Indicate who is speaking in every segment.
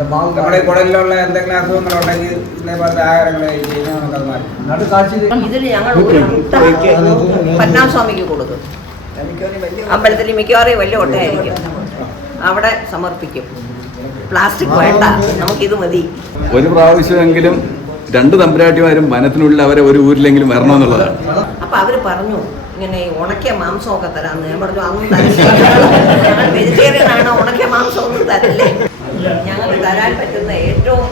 Speaker 1: നമ്മുടെ കുടലിലുള്ള എന്തെങ്കിലും അസുഖങ്ങളുണ്ടെങ്കിൽ ഇതേപോലത്തെ ആഹാരങ്ങൾ കഴിച്ച് കഴിഞ്ഞാൽ നമുക്കത് മാറ്റും.
Speaker 2: ഇതിൽ ഞങ്ങൾ ഒരു മുട്ട പത്മനാഭസ്വാമിക്ക് കൊടുക്കും. അമ്പലത്തിൽ മിക്കവാറും വലിയ ഒട്ടയായിരിക്കും അവിടെ സമർപ്പിക്കും. പ്ലാസ്റ്റിക് വേണ്ട. നമുക്ക് ഇത് മതി.
Speaker 3: ഒരു പ്രാവശ്യമെങ്കിലും രണ്ട് തമ്പുരാട്ടിമാരും വനത്തിനുള്ളിൽ അവരെ ഒരു ഊരിലെങ്കിലും വരണമെന്നുള്ളതാണ്.
Speaker 2: അപ്പൊ അവർ പറഞ്ഞു ഇങ്ങനെ ഉണക്കിയ മാംസമൊക്കെ തരാന്ന് ഞാൻ പറഞ്ഞു അന്ന് തരില്ല. ഞങ്ങൾ വെജിറ്റേറിയൻ ആണ് ഉണക്കിയ മാംസം ഒന്നും തരില്ലേ. ഞങ്ങൾക്ക് തരാൻ പറ്റുന്ന ഏറ്റവും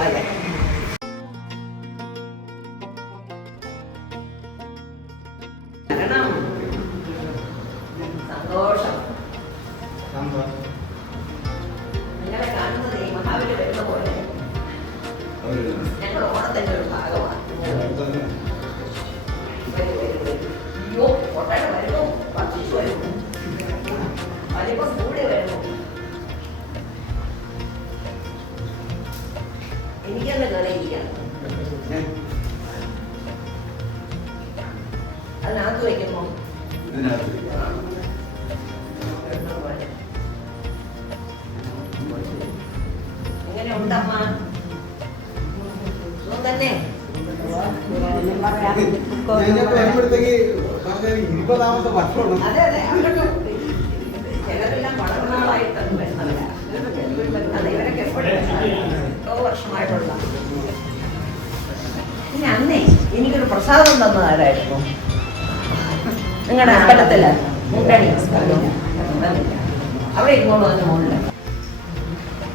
Speaker 2: അതെ. സന്തോഷം. നിങ്ങളെ കാണുന്നത് മഹാബലി വരുന്ന പോലെ. അതിനകത്ത് വയ്ക്കുന്നു എങ്ങനെ ഉണ്ടമ്മ തന്നെ അതെ അതെ. അങ്ങോട്ട് ചിലരെല്ലാം വളരെ നാളായിട്ടാണ് വരുന്നവരാ അതെ ഇവരൊക്കെ എപ്പോഴും വർഷമായിട്ടുള്ള. പിന്നെ അന്നേ എനിക്കൊരു പ്രസാദം തന്നത് ആരായിരുന്നു നിങ്ങളുടെ അമ്പലത്തിൽ മുണ്ടണി അവിടെ ഇരുന്നോളൂ അതിന് മുകളിൽ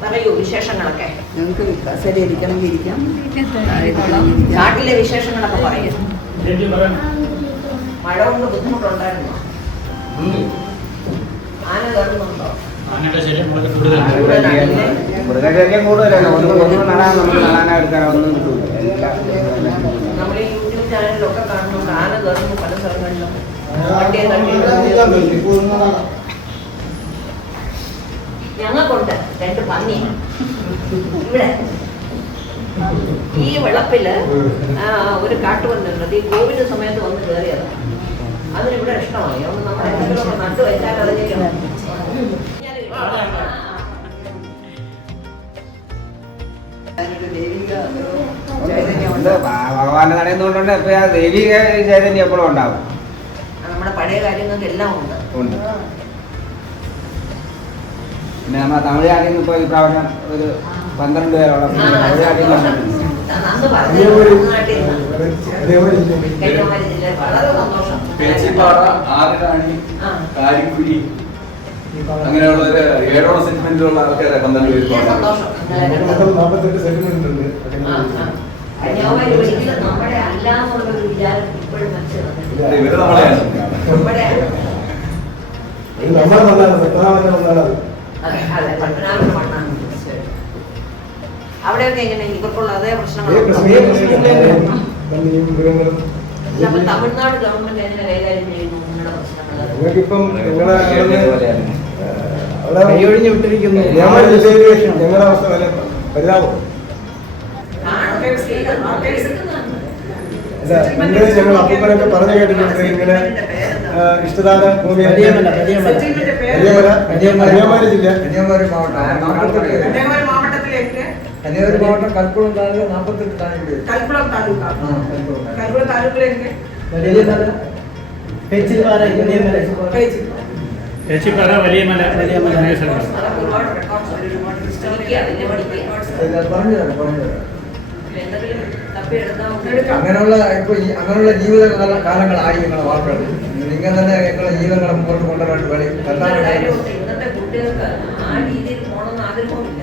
Speaker 2: പറയൂ വിശേഷങ്ങളൊക്കെ.
Speaker 4: ഞങ്ങൾക്ക് കസേരയിരിക്കണമെങ്കിൽ ഇരിക്കാം.
Speaker 2: നാട്ടിലെ വിശേഷങ്ങളൊക്കെ പറയും. മഴ കൊണ്ട് ബുദ്ധിമുട്ടുണ്ടായിരുന്നോ? ആന കയറുന്നുണ്ടോ?
Speaker 1: മൃഗശല്യം കൂടുതലല്ല ഒന്ന് ഒന്നും നടാൻ നമുക്ക് നടാനോ എടുക്കാനോ ഒന്നും കിട്ടൂല. എല്ലാം
Speaker 2: നമ്മൾ ഈ യൂട്യൂബ് ചാനലിലൊക്കെ കാണുന്നുണ്ട്. ആന കയറുന്നു പല സ്ഥലങ്ങളിലും വണ്ടിയെ ഞങ്ങൾക്കുണ്ട് രണ്ട് പന്നി. ഇവിടെ. ഈ വെള്ളപ്പിൽ ഒരു ഒരു വന്നിട്ടുണ്ട് ഈ കോവിഡ് സമയത്ത് വന്ന് കയറിയതാണ് അതിനിവിടെ ഇഷ്ടമായി. ഒന്ന് എന്തെങ്കിലും നട്ടു വെച്ചാൽ അതിലേക്ക്
Speaker 1: ഭഗവാന്റെ നടയുന്നതുകൊണ്ടുണ്ട് ഇപ്പൊ ആ ദേവിക ചൈതന്യം എപ്പോഴും ഉണ്ടാവും.
Speaker 2: പഴയ എല്ലാം ഉണ്ട്.
Speaker 1: ഉണ്ട്. പിന്നെ നിന്ന് ഇപ്പോൾ പ്രാവശ്യം ഒരു പന്ത്രണ്ട് പേരോളം
Speaker 3: പേച്ചിപ്പാറ കാരിക്കുഴി അങ്ങനെയുള്ള ഒരു ഏഴോളം സെന്റിമെന്റിലുള്ള ആൾക്കാരെ പന്ത്രണ്ട് പേര് ഇവർ നമ്മളെയാണ്
Speaker 2: അവിടെയൊക്കെ എങ്ങനെ ഇവർക്കുള്ള അതേ അപ്പൊ തമിഴ്നാട് ഗവൺമെന്റ് എങ്ങനെ കൈകാര്യം ചെയ്യുന്നു നിങ്ങളുടെ പ്രശ്നങ്ങൾ
Speaker 4: കൈയൊഴിഞ്ഞ് വിട്ടിരിക്കുന്നു.
Speaker 5: ഞങ്ങളുടെ അവസ്ഥ വരെ പരിതാപം ഞങ്ങൾ അപ്പൂപ്പനൊക്കെ പറഞ്ഞു കേട്ടിട്ടുണ്ട് ഇങ്ങനെ ഇഷ്ടദാന ഭൂമിയാണ് കന്യാകുമാരി ജില്ല.
Speaker 6: കന്യാകുമാരി മാവട്ടം. നാൽപ്പത്തെട്ട്
Speaker 7: കന്യാകുമാരി മാവട്ടത്തിലേക്ക്
Speaker 6: കന്യാകുമാരി മാവട്ടം കൽക്കുളം താലൂക്ക് നാൽപ്പത്തെട്ട് താലൂക്ക്.
Speaker 7: കൽക്കുളം
Speaker 6: കൽക്കുളം
Speaker 7: താലൂക്കിലേക്ക്
Speaker 8: ചേച്ചിപ്പാറ
Speaker 2: വലിയ
Speaker 6: പറഞ്ഞു തരാം പറഞ്ഞു തരാം. അങ്ങനെയുള്ള ഇപ്പൊ അങ്ങനെയുള്ള ജീവിത കാല- കാലങ്ങളായി നിങ്ങളെ വാക്കുകൾ നിങ്ങൾ തന്നെ നിങ്ങളെ ജീവിതങ്ങളെ മുമ്പോട്ട് കൊണ്ടുവരാൻ വേണ്ടി
Speaker 2: ഇന്നത്തെ കുട്ടികൾക്ക് ആ രീതിയിൽ പോകണമെന്ന് ആഗ്രഹമില്ല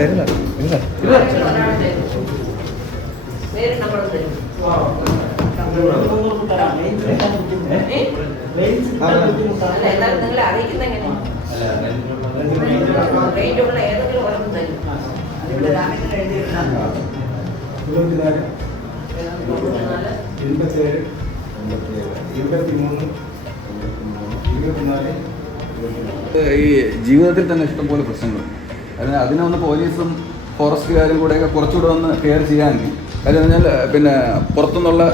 Speaker 2: തരും. ഏ? അല്ല എന്നാലും നിങ്ങളെ അറിയിക്കുന്ന എങ്ങനെ റേറ്റ് ഉള്ള ഏതെങ്കിലും ഒരെണ്ണം തരും ഇവിടെ രാമേന്ദ്രൻ എഴുതിയിട്ടുണ്ട്
Speaker 3: ഈ ജീവിതത്തിൽ തന്നെ ഇഷ്ടംപോലെ പ്രശ്നങ്ങളുണ്ട് അതിന് അതിനൊന്ന് പോലീസും ഫോറസ്റ്റുകാരും കൂടെയൊക്കെ കുറച്ചുകൂടെ ഒന്ന് കെയർ ചെയ്യാമെങ്കിൽ കാര്യം പിന്നെ പുറത്തുനിന്നുള്ള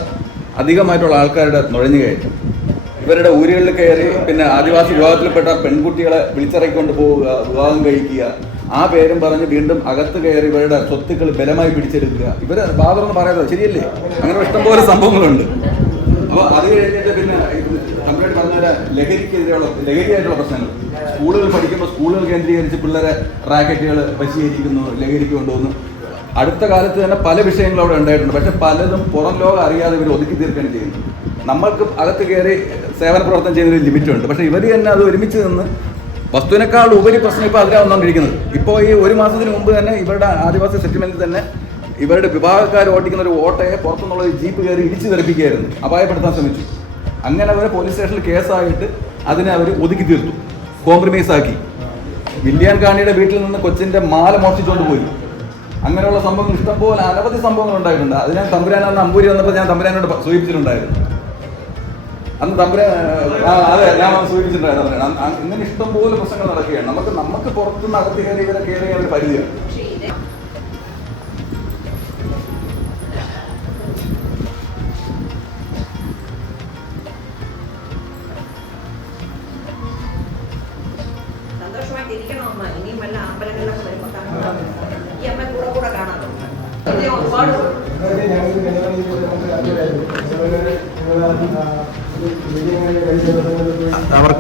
Speaker 3: അധികമായിട്ടുള്ള ആൾക്കാരുടെ നുഴഞ്ഞു കയറ്റം ഇവരുടെ ഊരുകളിൽ കയറി പിന്നെ ആദിവാസി വിഭാഗത്തിൽപ്പെട്ട പെൺകുട്ടികളെ വിളിച്ചിറക്കിക്കൊണ്ട് പോവുക വിവാഹം കഴിക്കുക. ആ പേരും പറഞ്ഞ് വീണ്ടും അകത്ത് കയറി ഇവരുടെ സ്വത്തുക്കൾ ബലമായി പിടിച്ചെടുക്കുക. ഇവർ എന്ന് പറയാതെ ശരിയല്ലേ? അങ്ങനെ ഇഷ്ടംപോലെ സംഭവങ്ങളുണ്ട്. അപ്പോൾ അത് കഴിഞ്ഞിട്ട് പിന്നെ കംപ്ലീറ്റ് പറഞ്ഞ ലഹരിക്കെതിരെയുള്ള ലഹരിയായിട്ടുള്ള പ്രശ്നങ്ങൾ. സ്കൂളുകൾ പഠിക്കുമ്പോൾ സ്കൂളുകൾ കേന്ദ്രീകരിച്ച് പിള്ളേരെ റാക്കറ്റുകൾ വശീകരിക്കുന്നു ലഹരിക്ക് കൊണ്ടുവന്നു. അടുത്ത കാലത്ത് തന്നെ പല വിഷയങ്ങളും അവിടെ ഉണ്ടായിട്ടുണ്ട്. പക്ഷെ പലതും പുറം ലോകം അറിയാതെ ഇവർ ഒതുക്കി തീർക്കുകയാണ് ചെയ്യുന്നത്. നമ്മൾക്ക് അകത്ത് കയറി സേവന പ്രവർത്തനം ചെയ്യുന്നതിന് ലിമിറ്റുണ്ട് പക്ഷേ ഇവർ തന്നെ അത് ഒരുമിച്ച് നിന്ന് വസ്തുവിനേക്കാൾ ഉപരി പ്രശ്നം ഇപ്പോൾ അതിലാണ് വന്നുകൊണ്ടിരിക്കുന്നത്. ഇപ്പോൾ ഈ ഒരു മാസത്തിന് മുമ്പ് തന്നെ ഇവരുടെ ആദിവാസി സെറ്റിൽമെന്റിൽ തന്നെ ഇവരുടെ വിഭാഗക്കാർ ഓടിക്കുന്ന ഒരു ഓട്ടയെ പുറത്തുനിന്നുള്ള ഒരു ജീപ്പ് കയറി ഇടിച്ചു തെറിപ്പിക്കുകയായിരുന്നു. അപായപ്പെടുത്താൻ ശ്രമിച്ചു. അങ്ങനെ അവർ പോലീസ് സ്റ്റേഷനിൽ കേസായിട്ട് അതിനെ അവർ ഒതുക്കി തീർത്തു. കോംപ്രമൈസ് ആക്കി. വില്യാൻ കാണിയുടെ വീട്ടിൽ നിന്ന് കൊച്ചിന്റെ മാല മോഷ്ടിച്ചുകൊണ്ട് പോയി. അങ്ങനെയുള്ള സംഭവങ്ങൾ ഇഷ്ടംപോലെ അനവധി സംഭവങ്ങൾ ഉണ്ടായിട്ടുണ്ട്. അത് ഞാൻ തമ്പുരാനെന്ന് അമ്പൂരി വന്നപ്പോൾ ഞാൻ തമ്പുരാനോട് സൂചിപ്പിച്ചിട്ടുണ്ടായിരുന്നു. അന്ന് തമ്പുരാൻ ആ, അതെ ഞാൻ സൂചിപ്പിച്ചിട്ടുണ്ടായിരുന്നു ഇങ്ങനെ ഇഷ്ടംപോലെ പ്രശ്നങ്ങൾ നടക്കുകയാണ്. നമുക്ക് നമുക്ക് പുറത്തുനിന്ന് അകത്ത് കയറി ഇവരെ കയറി പരിധിയാണ്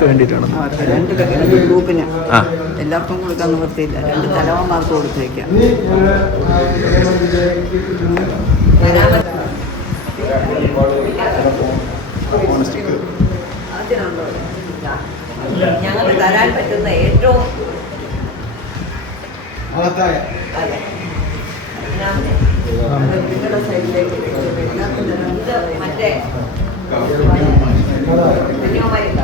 Speaker 3: വേണ്ടിയിട്ടാണ്
Speaker 4: രണ്ട് രണ്ട് ഗ്രൂപ്പിന് എല്ലാവർക്കും കൊടുക്കാൻ നിവൃത്തിയില്ല. രണ്ട് തലവന്മാർക്ക് കൊടുത്തേക്കാം.
Speaker 2: ഞങ്ങൾക്ക് തരാൻ പറ്റുന്ന ഏറ്റവും അതെ. നിങ്ങളുടെ സൈഡിലേക്ക് മറ്റേ കന്യാകുമാരിയില്ല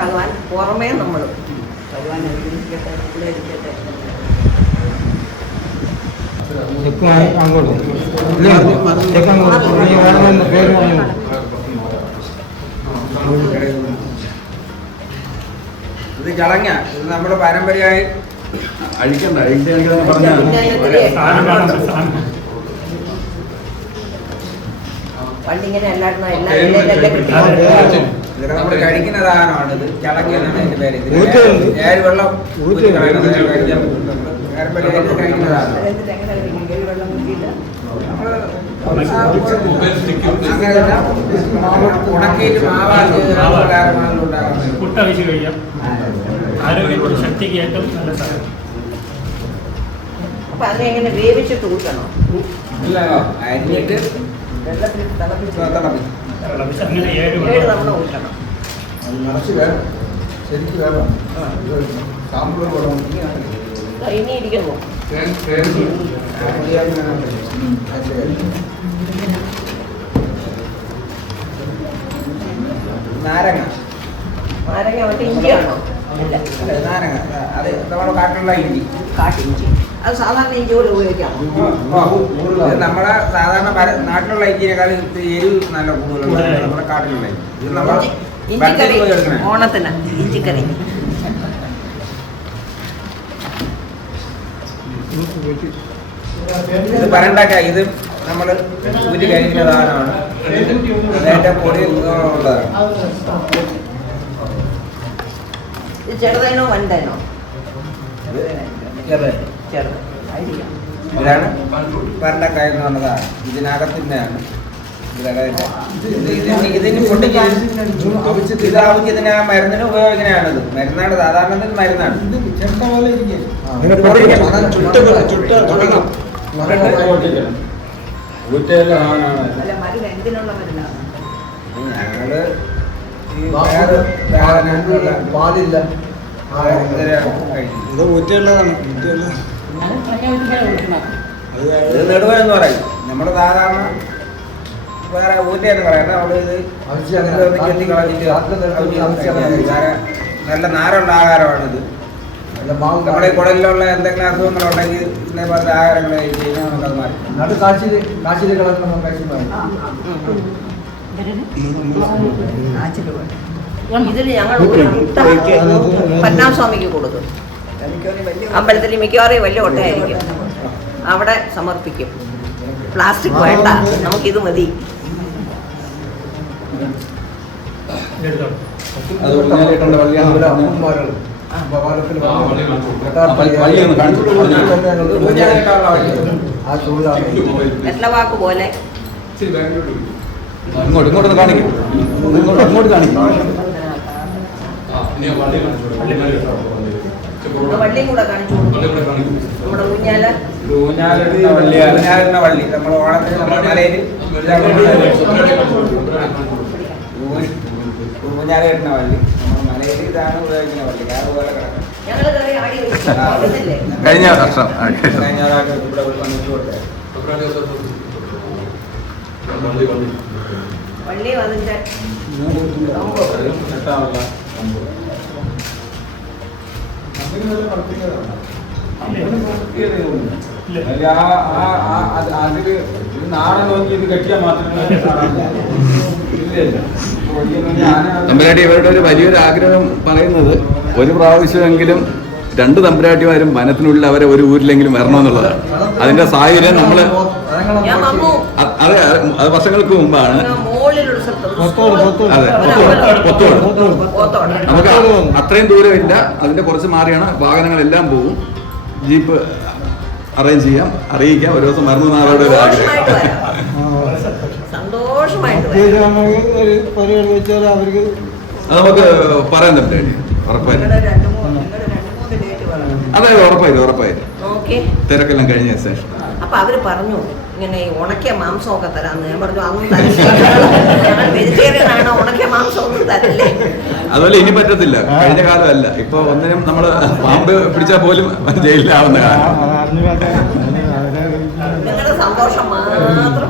Speaker 2: ഭഗവാൻ പുറമേ നമ്മൾ ഭഗവാൻ അനുഗ്രഹിക്കട്ടെ
Speaker 1: ഇത് ചടങ്ങ. ഇത് നമ്മുടെ പാരമ്പര്യമായി
Speaker 3: അഴിക്കണ്ട.
Speaker 2: അഴിക്കാൻ
Speaker 8: സ്ഥാനം
Speaker 2: പണ്ടിങ്ങനെ എല്ലാവരും എല്ലാ.
Speaker 1: ഇതൊക്കെ നമ്മൾ കഴിക്കുന്ന സാധനമാണ് ഇത് ചടങ്ങ് എന്നാണ് ഇതിന്റെ പേര്. ഏഴ് വെള്ളം കഴിക്കുന്ന സാധനം
Speaker 2: എന്നിട്ട് എങ്ങനെ കഴിക്കും? കേഴ് വെള്ളം കുടിച്ചിട്ട്
Speaker 1: നമ്മൾ അങ്ങനെ തന്നെ മാവ് ഉണക്കിയിട്ട് മാവാക്കി പലഹാരങ്ങളെല്ലാം
Speaker 8: പുട്ട വെച്ച് കഴിയാം ആരോഗ്യത്തിന് ശക്തിക്ക് ഏറ്റവും നല്ല സാധനം.
Speaker 2: അപ്പൊ അതിനെ എങ്ങനെ വേവിച്ചിട്ട് ഊറ്റണോ?
Speaker 1: ഇല്ല അരിഞ്ഞിട്ട്
Speaker 2: വെള്ളത്തിൽ തിളപ്പിച്ച്
Speaker 1: തിളപ്പിച്ച്.
Speaker 8: തിളപ്പിച്ച് അങ്ങനെ ഏഴ്
Speaker 2: ഏഴ്
Speaker 8: വെള്ളം
Speaker 2: തവണ ഊറ്റണം.
Speaker 5: അത് നിറച്ച് വേണം ശരിക്ക് വേണം സാമ്പിൾ വേണം
Speaker 2: ദാ ഇനി ഇരിക്കുന്നു
Speaker 1: നാരങ്ങ.
Speaker 2: നാരങ്ങ മറ്റേ ഇഞ്ചിയാണോ ഇല്ല
Speaker 1: നാരങ്ങ. അത് നമ്മുടെ കാട്ടിലുള്ള ഇഞ്ചി
Speaker 2: കാട്ടിഞ്ചി അത് സാധാരണ ഇഞ്ചി പോലെ ഉപയോഗിക്കാം.
Speaker 1: നമ്മുടെ സാധാരണ നാട്ടിലുള്ള ഇഞ്ചിനേക്കാൾ ഇത് എരിവ് നല്ല കൂടുതലുള്ള നമ്മുടെ കാട്ടിലുള്ള
Speaker 2: ഇഞ്ചിക്കറി. ഓണത്തിന് ഇഞ്ചിക്കറി.
Speaker 1: ഇത് പരണ്ടാക്ക. ഇത് നമ്മൾ ഊരി സാധനമാണ്. അതിന്റെ പൊടി ഉള്ളതാണ്.
Speaker 2: ഇത് ചെറുതേനോ വലുതേനോ?
Speaker 1: ചെറുത്.
Speaker 2: ചെറുത് ആയിരിക്കാം.
Speaker 1: ഇതാണ് പരണ്ടക്കായ എന്ന് പറഞ്ഞതാണ് ഇതിനകത്തിന്റെയാണ് ഇതിന് ആ മരുന്നിന് ഉപയോഗിക്കുന്നതാണിത്. മരുന്നാണ് സാധാരണ മരുന്നാണ്. ഞങ്ങൾ
Speaker 5: പാലില്ല. ഇത് ഊറ്റിയുള്ളതാണ് ഊറ്റിയുള്ള
Speaker 1: ഇത് നെടുവ എന്ന് പറയും. നമ്മുടെ സാധാരണ വേറെ ഊറ്റയെന്ന് പറയുന്നത് അവിടെ ഇത് നല്ല നാരുള്ള ആഹാരമാണിത്.
Speaker 5: നല്ല മാവ്
Speaker 1: നമ്മുടെ ഈ കുടലിലുള്ള എന്തെങ്കിലും അസുഖങ്ങളുണ്ടെങ്കിൽ ഇതേപോലത്തെ ആഹാരങ്ങൾ കഴിച്ച് കഴിഞ്ഞാൽ നമുക്കത്
Speaker 6: നട് കാശിയിൽ
Speaker 2: ഇതിൽ ഞങ്ങൾ പന്നാം സ്വാമിക്ക് കൊടുക്കും അമ്പലത്തിൽ മിക്കവാറും വലിയ കൊട്ടയായിരിക്കും അവിടെ സമർപ്പിക്കും. പ്ലാസ്റ്റിക് വേണ്ട. നമുക്കിത് മതി. വെള്ളവാക്ക് പോലെ.
Speaker 3: ഇങ്ങോട്ട് കാണിക്കും. ഇങ്ങോട്ട് കാണിക്കും.
Speaker 2: വള്ളിയും കൂടെ കാണിച്ചു നമ്മുടെ ഊഞ്ഞാൽ.
Speaker 1: ഊഞ്ഞാലിടുന്ന വള്ളി ഊഞ്ഞാലിടുന്ന വള്ളി. നമ്മൾ ഓണത്തിന് നമ്മുടെ മലയിൽ ഊഞ്ഞാലിടുന്ന വള്ളി. നമ്മൾ മലയിൽ ഇതാണ് ഉപയോഗിക്കുന്ന വള്ളി.
Speaker 3: കഴിഞ്ഞ വർഷം.
Speaker 1: കഴിഞ്ഞ ഇവിടെ വന്നിട്ട്
Speaker 2: വള്ളി വന്നിട്ട്
Speaker 1: അതിൽ നാളെ നോക്കി ഇത് കെട്ടിയാൽ മാത്രമേ
Speaker 3: തമ്പുരാട്ടി ഇവരുടെ ഒരു വലിയൊരു ആഗ്രഹം പറയുന്നത് ഒരു പ്രാവശ്യമെങ്കിലും രണ്ട് തമ്പുരാട്ടിമാരും വനത്തിനുള്ളിൽ അവരെ ഒരു ഊരിലെങ്കിലും വരണമെന്നുള്ളതാണ് അതിന്റെ സാഹചര്യം നമ്മൾ അത് അത് വർഷങ്ങൾക്ക് മുമ്പാണ്. അതെ പൊത്തോട് നമുക്ക് അത്രയും ദൂരമില്ല അതിന്റെ കുറച്ച് മാറിയാണ് വാഹനങ്ങളെല്ലാം പോകും ജീപ്പ് അറേഞ്ച് ചെയ്യാം അറിയിക്കാം ഒരു ദിവസം മറന്നു നാളോടെ ഒരു ആഗ്രഹം
Speaker 5: അവർക്ക്
Speaker 3: അത് നമുക്ക് പറയാൻ തമ്പുരാട്ടി ഉറപ്പായിട്ടും
Speaker 4: നിങ്ങളുടെ രണ്ട് മൂന്ന് നിങ്ങളുടെ രണ്ട് മൂന്ന് ഡേറ്റ് പറഞ്ഞു
Speaker 3: അതെ ഉറപ്പായിരുന്നു ഉറപ്പായിട്ടും
Speaker 2: ഓക്കെ
Speaker 3: തിരക്കെല്ലാം കഴിഞ്ഞ ശേഷം
Speaker 2: അപ്പൊ അവർ പറഞ്ഞു ഇങ്ങനെ ഉണക്കിയ മാംസം ഒക്കെ തരാന്ന് ഞാൻ പറഞ്ഞു അന്നും ഞങ്ങൾ വെജിറ്റേറിയൻ ആണ് ഉണക്കിയ മാംസം ഒന്നും തരില്ലേ
Speaker 3: അതുപോലെ ഇനി പറ്റത്തില്ല കഴിഞ്ഞ കാലമല്ല ഇപ്പൊ ഒന്നിനും നമ്മൾ പാമ്പ് പിടിച്ചാൽ പോലും ജയിലിലാവുന്ന കാലം
Speaker 2: നിങ്ങളുടെ സന്തോഷം മാത്രം